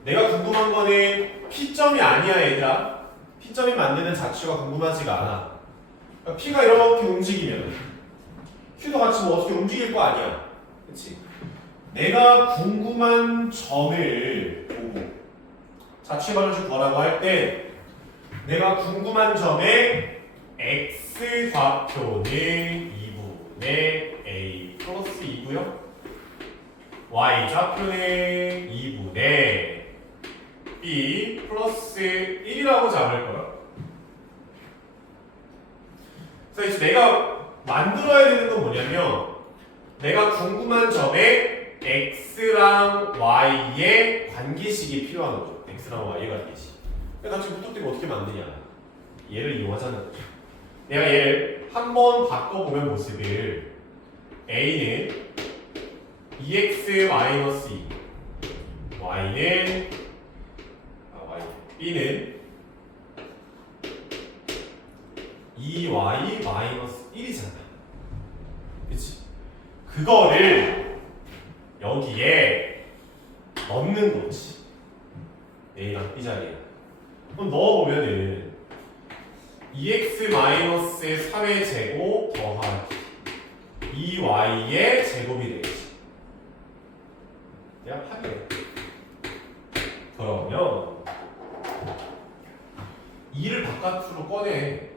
내가 궁금한 거는 P점이 아니야 얘들아. P점이 만드는 자체가 궁금하지가 않아. 그러니까 P가 이렇게 움직이면 Q도 같이 뭐 어떻게 움직일 거 아니야. 그치? 내가 궁금한 점을 보고 자취 방식 거라고 할 때 내가 궁금한 점의 x 좌표는 2분의 a 플러스 2고요. y 좌표는 2분의 b 플러스 1이라고 잡을 거야. 그래서 이제 내가 만들어야 되는 건 뭐냐면 내가 궁금한 점에 x랑 y의 관계식이 필요한 거죠. x랑 y의 관계식. 그러니까 갑자기 무턱대고 어떻게 만드냐. 얘를 이용하자는 거죠. 내가 얘를 한번 바꿔보면 모습을 a는 2x-2 y는 b는 2y-1이잖아. 그치? 그거를 여기에 넣는 거지. a랑 b 자리에. 그럼 넣어보면은 2x-3의 제곱 더하기 2y의 제곱이 되겠지. 내가 하게. 그러면 2를 바깥으로 꺼내.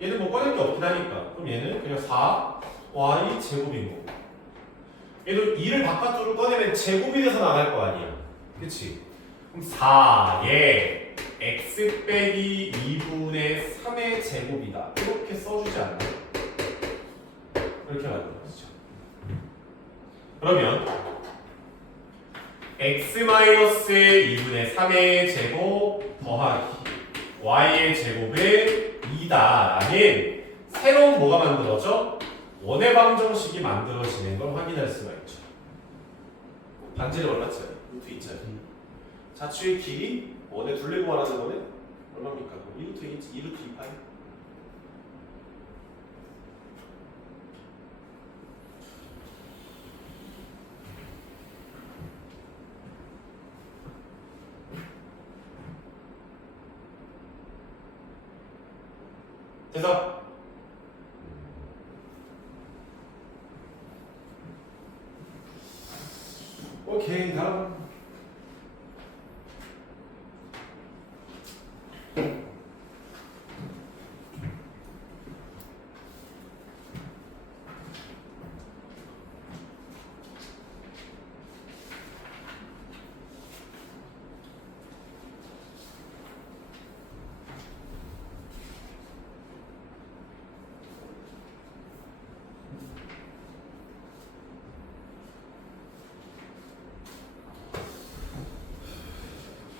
얘는 뭐 꺼낼 게 없긴 하니까. 그럼 얘는 그냥 4y 제곱인 거고. 얘도 2를 바깥으로 꺼내면 제곱이 돼서 나갈 거 아니야. 그치? 그럼 4에 x 빼기 2분의 3의 제곱이다. 이렇게 써주지 않나? 이렇게 만들어지죠. 그러면 x-2분의 3의 제곱 더하기 y의 제곱은 2다라는 새로운 뭐가 만들어져? 원의 방정식이 만들어지는 걸 확인할 수가 있죠. 반지를 얼마짜리? 루트 2짜리. 자취의 길이 원의 둘레 구하라는 거는 얼마입니까? 2루트 2파이. 됐어? 오케이, 다음.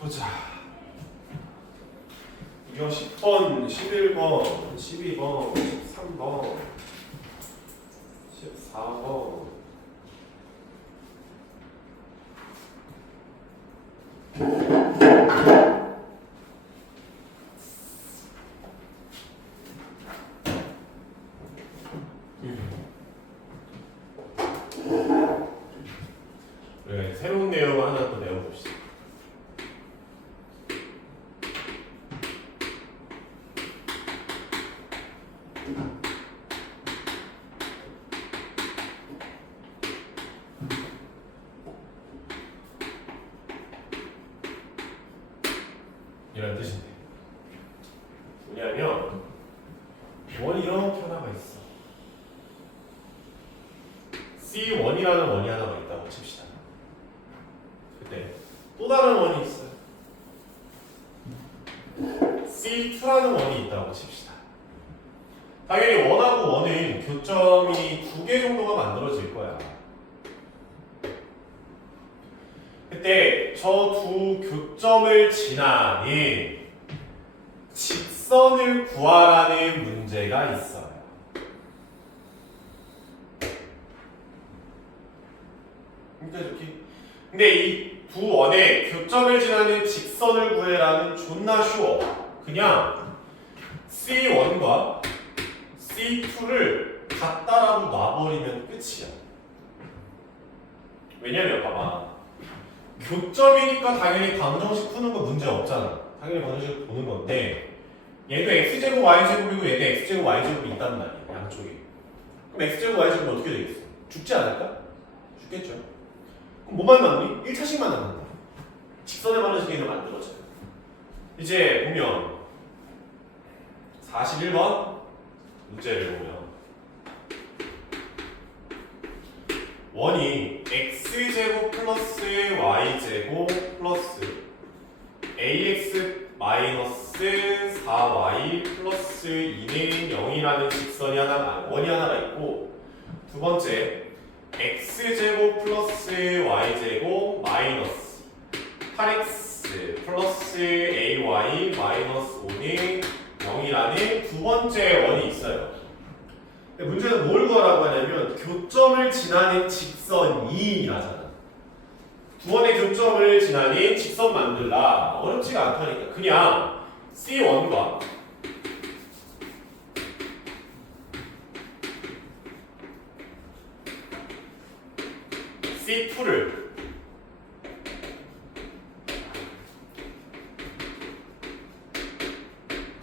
보자. 이거 10번, 11번, 12번, 13번, 14번. 네, 새로운 내용을 하나 또 내어봅시다. 이런 뜻인데 뭐냐면 원이 이렇게 하나가 있어. C1이라는 원이 하나가 있다고 칩시다. 그때 또 다른 원이 있어요. C2라는 원이 있다고 칩시다. 당연히 원하고 원은 교점이 2개 정도가 만들어질 거야. 그때 저 두 교점을 지나는 직선을 구하라는 문제가 있어요. 그러니까 이렇게. 근데 이 두 원의 교점을 지나는 직선을 구해라는 존나 쉬워. 그냥 C1과 C2를 갖다라고 놔버리면 끝이야. 왜냐면 봐봐. 교점이니까 당연히 방정식 푸는 거 문제 없잖아. 당연히 방정식 보는 건데 얘도 x제곱 y제곱이고 얘도 x제곱 y제곱이 있단 말이야. 양쪽에. 그럼 x제곱 y제곱은 어떻게 되겠어? 죽지 않을까? 죽겠죠. 그럼 뭐만 남니? 1차식만 남는다. 직선의 방정식이 만들어져요. 이제 보면 41번 문제를 보면 원이 x제곱 플러스 y제곱 플러스 ax 마이너스 4y 플러스 2는 0이라는 직선이 원이 하나가 있고 두 번째 x제곱 플러스 y제곱 마이너스 8x 플러스 ay 마이너스 5는 0이라는 두 번째 원이 있어요. 문제는 뭘 구하라고 하냐면 교점을 지나는 직선이 라잖아. 두 원의 교점을 지나는 직선 만들라. 어렵지가 않다니까. 그냥 C1과 C2를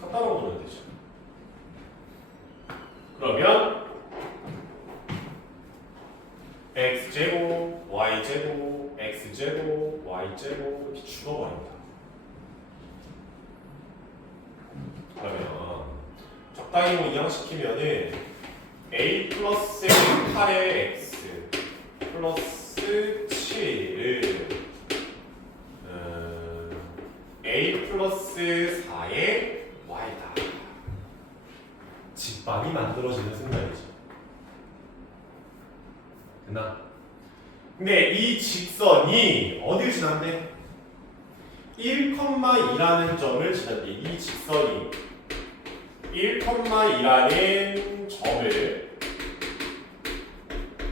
갖다 놓으면 되죠. 그러면 x제곱, y제곱, x제곱, y제곱 이렇게 줄어버립니다. 그러면 적당히 뭐 이항시키면은 a 플러스 8의 x 플러스 7을 a 플러스 4의 y다. 직방이 만들어지는 순간이죠. 됐나? 근데 이 직선이 어딜 지난대? 1,2라는 점을 지난대. 이 직선이 1,2라는 점을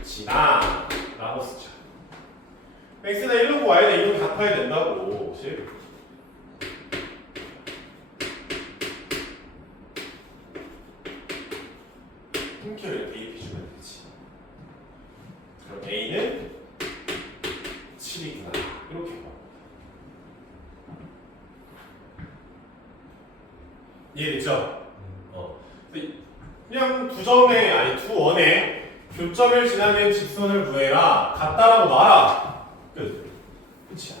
지나 라고 쓰죠. x는 1로 y는 2로 같아야 된다고. 그치? 힘켜를 대입해주면 되지. 그럼 a는 7이구나. 이렇게 봐. 이해됐죠? 그냥 두 점에 아니 두 원에 교점을 지나는 직선을 구해라. 같다라고 놔라. 끝. 끝이야.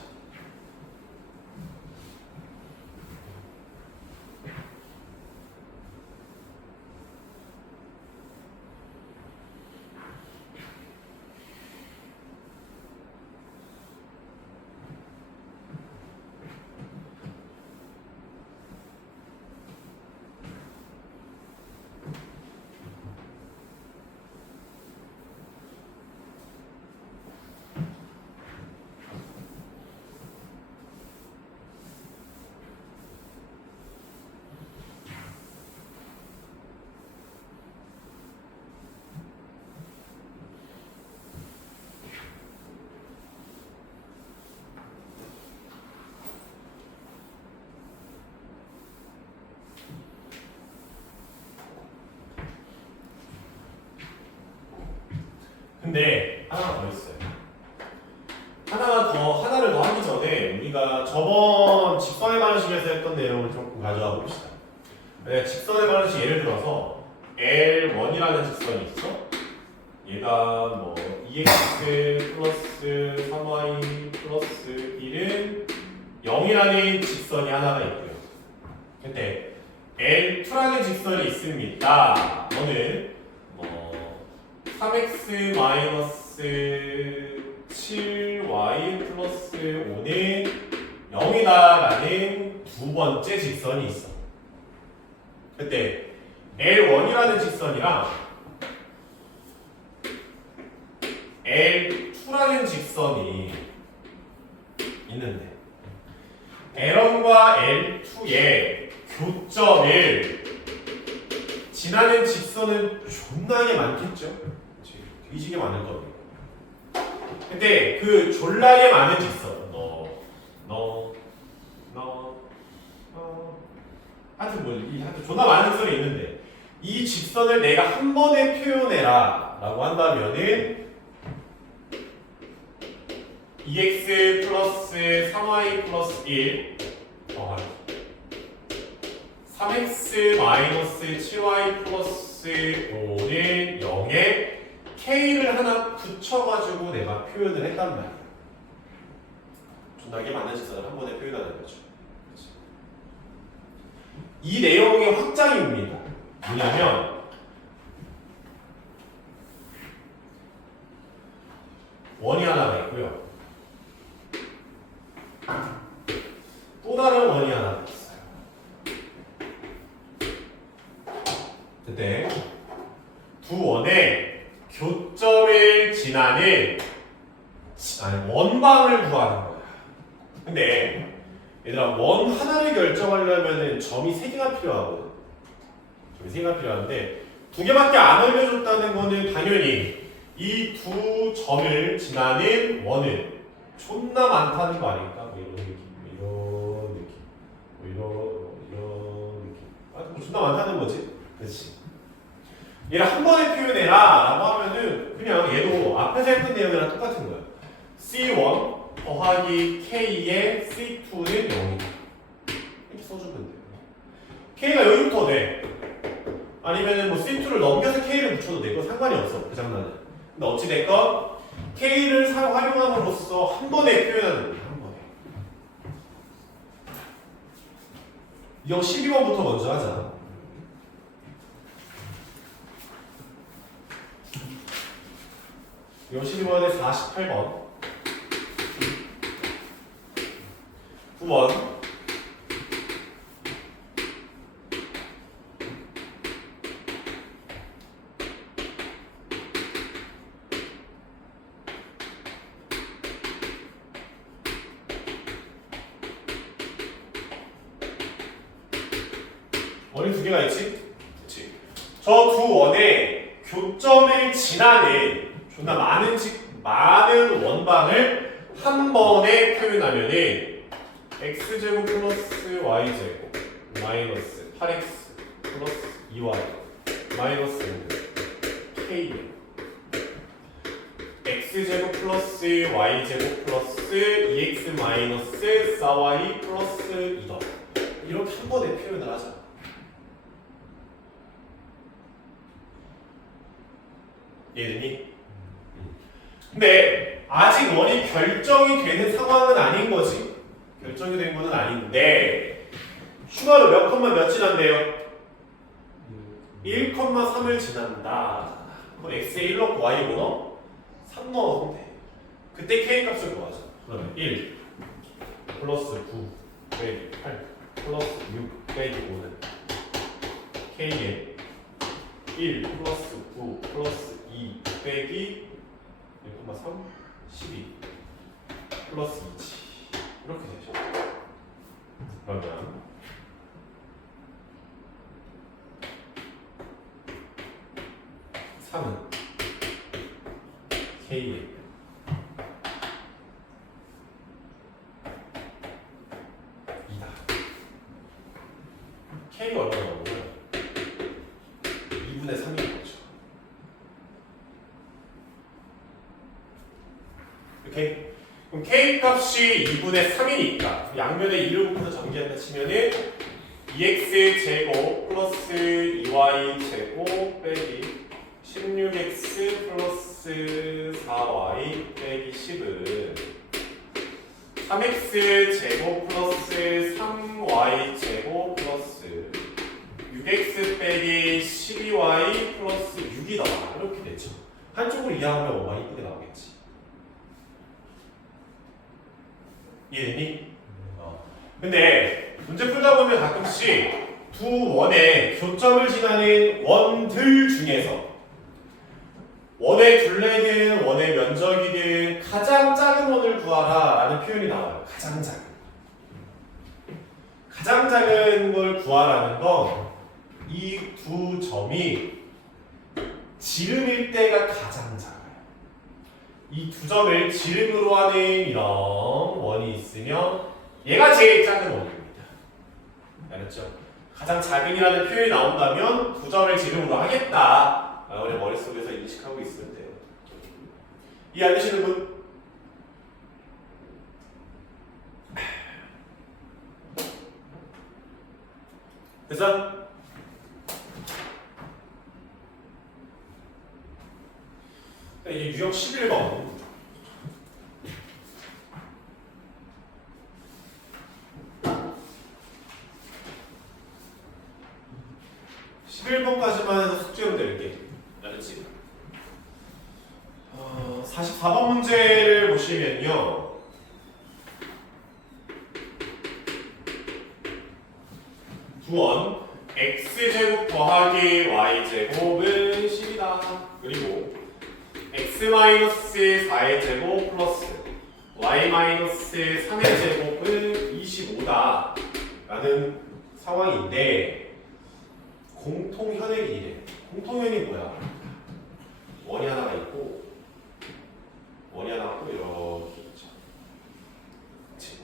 근데 하나가 더 있어요. 하나를 더 하기 전에 우리가 저번 직선의 방정식에서 했던 내용을 조금 가져와 봅시다. 직선의 방정식 예를 들어서 L1이라는 직선이 있어. 얘가 뭐 2x 플러스 3y 플러스 1은 0이라는 직선이 하나가 있고요. 근데 L2라는 직선이 있습니다. 너는 3x 마이너스 7y 플러스 5는 0이다라는 두 번째 직선이 있어. 그때 L1이라는 직선이랑 L2라는 직선이 있는데 L1과 L2의 교점을 지나는 직선은 존나게 많겠죠? 뒤지게 많을 겁니다. 근데 그 졸라게 많은 직선 하여튼 존나 많은 직선이 있는데 이 직선을 내가 한 번에 표현해라 라고 한다면은 2x 플러스 3y 플러스 1 더하기 3x 마이너스 7y 플러스 5는 0에 k를 하나 붙여가지고 내가 표현을 했단 말이야. 존나게 많은 직선을 한 번에 표현하는 거죠. 그치? 이 내용의 확장입니다. 뭐냐면 원이 하나가 있고요. 또 다른 원이 하나가 있어요. 근데 두 원의 교점을 지나는 원방을 구하는 거야. 근데 얘들아 원 하나를 결정하려면 점이 3개가 필요하거든. 점이 3개가 필요한데 2개밖에 안 알려줬다는 거는 당연히 이 두 점을 지나는 원은 존나 많다는 거 아닐까? 뭐 이런 느낌, 뭐 이런 느낌. 뭐 존나 많다는 거지. 그렇지. 얘를 한 번에 표현해라 라고 하면은 그냥 얘도 앞에서 했던 내용이랑 똑같은 거야. C1 더하기 K의 C2는 0이다. 이렇게 써주면 돼요. K가 여기부터 돼. 아니면은 뭐 C2를 넘겨서 K를 붙여도 돼. 그거 상관이 없어. 그 장난은. 근데 어찌됐건 K를 활용함으로써 한 번에 표현하는 거야. 한 번에. 이거 12번부터 먼저 하자. 이거 12번에 48번 9번 원이 2개가 있지? 그치. 저 두 원의 교점을 지나는 존나 많은 원방을 한 번에 표현하면은 x제곱 플러스 y제곱 마이너스 8x 플러스 2y 마이너스 k x제곱 플러스 y제곱 플러스 2x 마이너스 4y 플러스 2더 이렇게 한 번에 표현을 하자. 이해되니? 근데 아직 원이 결정이 되는 상황은 아닌 거지. 결정이 된 거는 아닌데 추가로 몇 컴마 몇 지난대요? 1,3을 지난다. 그럼 x에 1 넣고 y 번호 3 넣어도 돼. 그때 k 값을 구하자. 그러면 1 플러스 9 빼기 8 플러스 6 빼기 5는 k에 1 플러스 9 플러스 2 빼기 1,3 12 플러스 2지. 이렇게 되죠. 그러면 (3은) k에 k가 얼마나 나오고요? 2분의 3인 거죠. 오케이? 그럼 k 값이 2분의 3이니까 양면에 2를 곱해서 전개한다 치면은 2x 제곱 플러스 2y 제곱 빼기 16x 플러스 4y 빼기 10은 3x 제곱 플러스 3y 제곱 플러스 6x 빼기 12y 플러스 6이다. 이렇게 되죠. 한쪽으로 이항하면 뭐가 이쁘게 나오겠지. 이해되니? 근데 문제 풀다 보면 가끔씩 두 원의 교점을 지나는 원들 중에서 원의 둘레든 원의 면적이든 가장 작은 원을 구하라 라는 표현이 나와요. 가장 작은. 가장 작은 걸 구하라는 건 이 두 점이 지름일 때가 가장 작아요. 이 두 점을 지름으로 하는 이런 원이 있으면 얘가 제일 작은 원입니다. 알았죠? 가장 작은이라는 표현이 나온다면 두 점을 지름으로 하겠다. 우리 머릿속에서 인식하고 있으면 돼요. 이해 안 되시는 분? 됐어? 이게 유형 11번. 까지만 해서 숙제로 낼게. 알았지? 44번 문제를 보시면요. 두원 x제곱 더하기 y제곱은 10이다. 그리고 x-4의 제곱 플러스 y-3의 제곱은 25다 라는 상황인데 공통현액이래. 공통현이 뭐야? 원이 하나가 있고 원이 하나가 또 이렇게 있죠. 그치?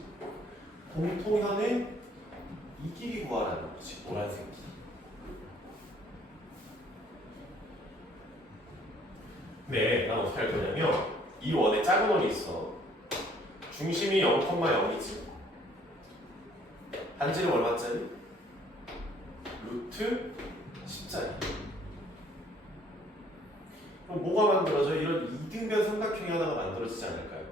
공통현의 이 길이 구하라는 거지. 노란색 길. 네, 난 어떻게 할 거냐면 이 원에 작은 원이 있어. 중심이 0,0이지. 반지름 얼마짜리? 루트 10짜리. 그럼 뭐가 만들어져? 이런 이등변 삼각형이 하나가 만들어지지 않을까요?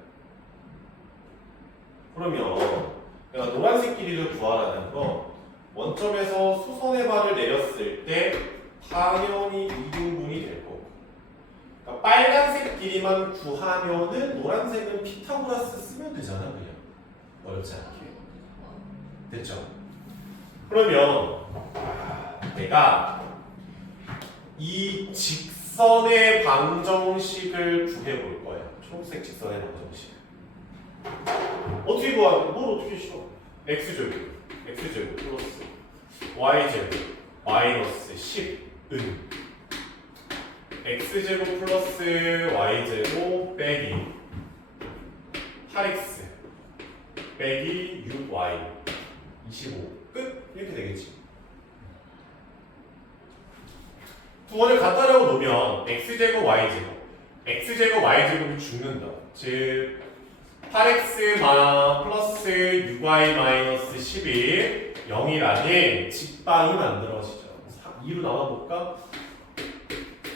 그러면 내가 노란색 길이를 구하라는 거 원점에서 수선의 발을 내렸을 때 당연히 이등분이 될 거고, 그러니까 빨간색 길이만 구하면은 노란색은 피타고라스 쓰면 되잖아. 그냥 어렵지 않게. 됐죠? 그러면 내가 이 직선의 방정식을 구해볼 거야. 초록색 직선의 방정식. 어떻게 구하는? 뭘 어떻게 써? x제곱 플러스 y제곱 마이너스 10은 x제곱 플러스 y제곱 빼기 8x 빼기 6y 25 끝? 이렇게 되겠지. 두 원을 갖다라고 놓으면 x제곱 y제곱이 죽는다. 즉 8x 플러스 6y 마이너스 10이 0이라는 직방이 만들어지죠. 2로 나눠볼까?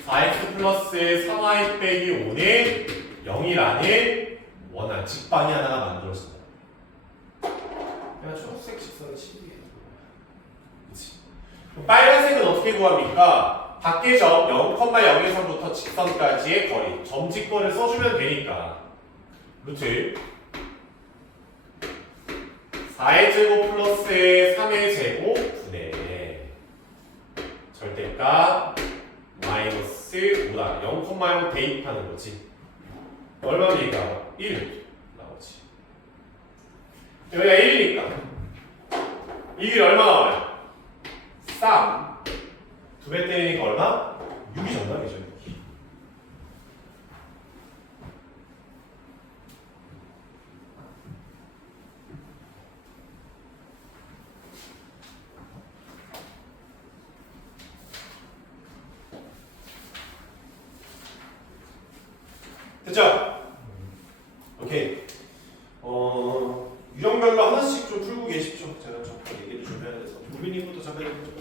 4x 플러스 3y 빼기 5는 0이라는 원한 직방이 하나가 만들어진다. 내가 초록색 직선은 10이에요. 그치? 빨간색은 어떻게 구합니까? 밖의 점 0,0에서부터 직선까지의 거리, 점직거를 써주면 되니까 루트 4의 제곱 플러스 3의 제곱 분의 절대값 마이너스 5다. 0,0 대입하는 거지. 얼마니까? 1 나오지. 여기가 1이니까 이 길이 얼마 나와요? 3 두 배 때리니까 얼마? 6이 정답이죠. 6이. 됐죠? 오케이. 유형별로 하나씩 좀 풀고 계십시오. 제가 잠깐 얘기를 준비해야 돼서. 우빈님부터 잠깐 해주세요.